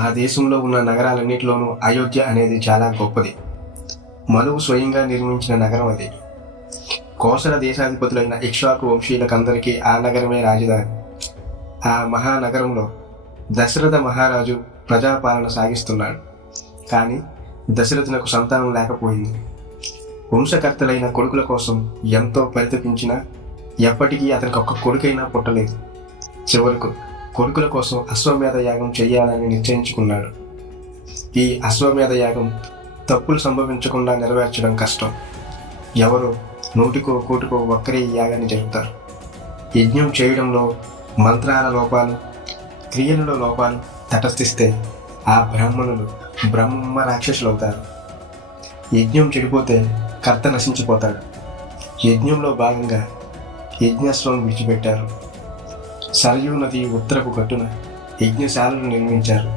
ఆ దేశంలో ఉన్న నగరాలన్నిటిలోనూ అయోధ్య అనేది చాలా గొప్పది. మనువు స్వయంగా నిర్మించిన నగరం అది. కోసల దేశాధిపతులైన ఇక్ష్వాకు వంశీయులకందరికీ ఆ నగరమే రాజధాని. ఆ మహానగరంలో దశరథ మహారాజు ప్రజాపాలన సాగిస్తున్నాడు. కానీ దశరథునకు సంతానం లేకపోయింది. వంశకర్తలైన కొడుకుల కోసం ఎంతో పరితపించినా ఎప్పటికీ అతనికి ఒక్క కొడుకైనా పుట్టలేదు. చివరకు కొడుకుల కోసం అశ్వమేధ యాగం చెయ్యాలని నిశ్చయించుకున్నాడు. ఈ అశ్వమేధ యాగం తప్పులు సంభవించకుండా నెరవేర్చడం కష్టం. ఎవరో నూటికో కోటికో ఒక్కరే ఈ యాగాన్ని జరుపుతారు. యజ్ఞం చేయడంలో మంత్రాల లోపాలు, క్రియలలో లోపాలు తటస్థిస్తే ఆ బ్రాహ్మణులు బ్రహ్మ రాక్షసులు అవుతారు. యజ్ఞం చెడిపోతే కర్త నశించిపోతాడు. యజ్ఞంలో భాగంగా యజ్ఞాశ్వం విడిచిపెట్టారు. సరయూ నది ఉత్తరపు గట్టున యజ్ఞశాలను నిర్మించారు.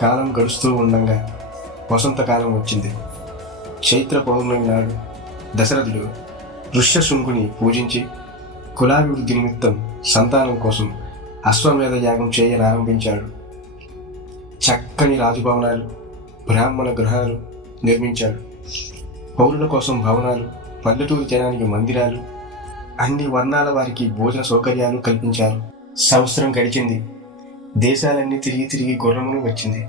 కాలం గడుస్తూ ఉండగా వసంతకాలం వచ్చింది. చైత్ర పౌర్ణమి నాడు దశరథుడు ఋష్యశృంగుని పూజించి కులాభివృద్ధి నిమిత్తం సంతానం కోసం అశ్వమేధ యాగం చేయనారంభించాడు. చక్కని రాజభవనాలు, బ్రాహ్మణ గృహాలు నిర్మించాడు. పౌరుల కోసం భవనాలు, పల్లెటూరు జనానికి మందిరాలు, అన్ని వర్ణాల వారికి భోజన సౌకర్యాలు కల్పించారు. సంవత్సరం గడిచింది. దేశాలన్నీ తిరిగి తిరిగి గుర్రమును వచ్చింది.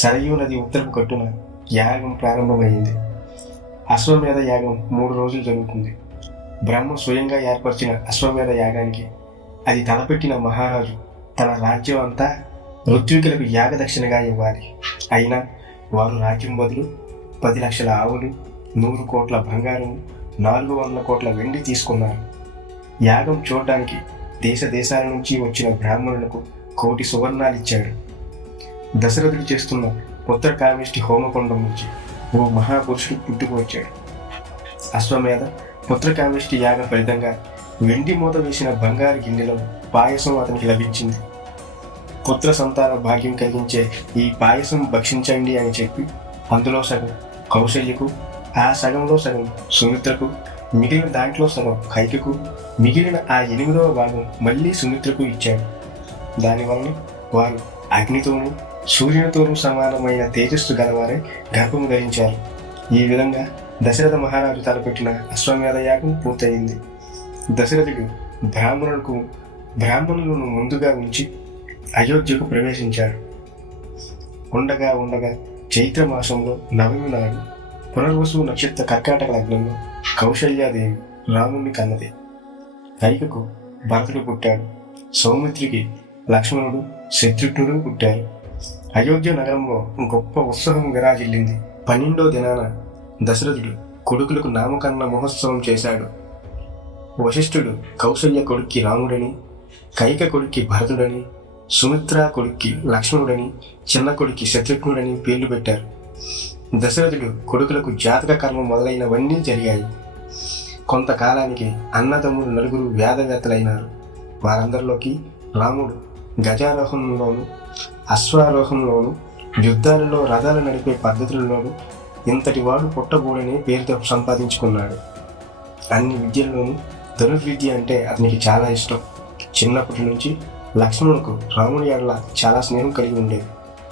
సరయూ నది ఉత్తరపు గట్టున యాగం ప్రారంభమైంది. అశ్వమేధ యాగం 3 రోజులు జరుగుతుంది. బ్రహ్మ స్వయంగా ఏర్పరిచిన అశ్వమేధ యాగానికి అది తలపెట్టిన మహారాజు తన రాజ్యం అంతా ఋత్వికులకు యాగదక్షిణగా ఇవ్వాలి. అయినా వారు రాజ్యం బదులు 10 లక్షల ఆవులు, 100 కోట్ల బంగారం, 400 కోట్ల వెండి తీసుకున్నారు. యాగం చూడడానికి దేశ దేశాల నుంచి వచ్చిన బ్రాహ్మణులకు 1 కోటి సువర్ణాలు ఇచ్చాడు. దశరథుడు చేస్తున్న పుత్రకామేష్టి హోమకొండం నుంచి ఓ మహాపురుషుడు పుట్టుకు వచ్చాడు. అశ్వమేధ పుత్రకామేష్టి యాగం ఫలితంగా వెండి మూత వేసిన బంగారు గిన్నెలో పాయసం అతనికి లభించింది. పుత్ర సంతాన భాగ్యం కలిగించే ఈ పాయసం భక్షించండి అని చెప్పి అందులో సగం కౌశల్యకు, ఆ సగంలో సగం సుమిత్రకు, మిగిలిన దాంట్లో సగం కైకకు, మిగిలిన ఆ 8వ భాగం మళ్ళీ సుమిత్రకు ఇచ్చాడు. దానివల్ల వారు అగ్నితోనూ సూర్యునితోనూ సమానమైన తేజస్సు గలవారే గర్భము ధరించారు. ఈ విధంగా దశరథ మహారాజు తలపెట్టిన అశ్వమేధ యాగం పూర్తయింది. దశరథుడు బ్రాహ్మణులను ముందుగా ఉంచి అయోధ్యకు ప్రవేశించాడు. ఉండగా ఉండగా చైత్రమాసంలో నవమి నాడు పునర్వసు నక్షత్ర కర్కాటక లగ్నంలో కౌశల్యాదేవి రాముణ్ణి కన్నది. కైకకు భరతుడు పుట్టాడు. సౌమిత్రికి లక్ష్మణుడు, శత్రుఘ్నుడు పుట్టారు. అయోధ్య నగరంలో గొప్ప ఉత్సవం విరాజిల్లింది. 12వ దినాన దశరథుడు కొడుకులకు నామకరణ మహోత్సవం చేశాడు. వశిష్ఠుడు కౌశల్య కొడుక్కి రాముడని, కైక కొడుక్కి భరతుడని, సుమిత్ర కొడుక్కి లక్ష్మణుడని, చిన్న కొడుక్కి శత్రుఘ్నుడని పేర్లు పెట్టారు. దశరథుడు కొడుకులకు జాతక కర్మ మొదలైనవన్నీ జరిగాయి. కొంతకాలానికి అన్నదమ్ములు 4 వేదవేత్తలైనారు. వారందరిలోకి రాముడు గజారోహణంలోను, అశ్వారోహంలోను, యుద్ధాలలో రథాలు నడిపే పద్ధతులలోనూ ఇంతటి వాడు పుట్టబోడని పేరుతో సంపాదించుకున్నాడు. అన్ని విద్యల్లోనూ ధనుర్విద్య అంటే అతనికి చాలా ఇష్టం. చిన్నప్పటి నుంచి లక్ష్మణులకు రాముని ఎడల చాలా స్నేహం కలిగి ఉండేది.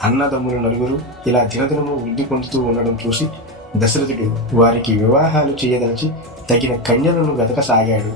అన్నదమ్ములు 4 ఇలా దినదినము వృద్ధి పొందుతూ ఉండడం చూసి దశరథుడు వారికి వివాహాలు చేయదలిచి తగిన కన్యలను వెతకసాగాడు.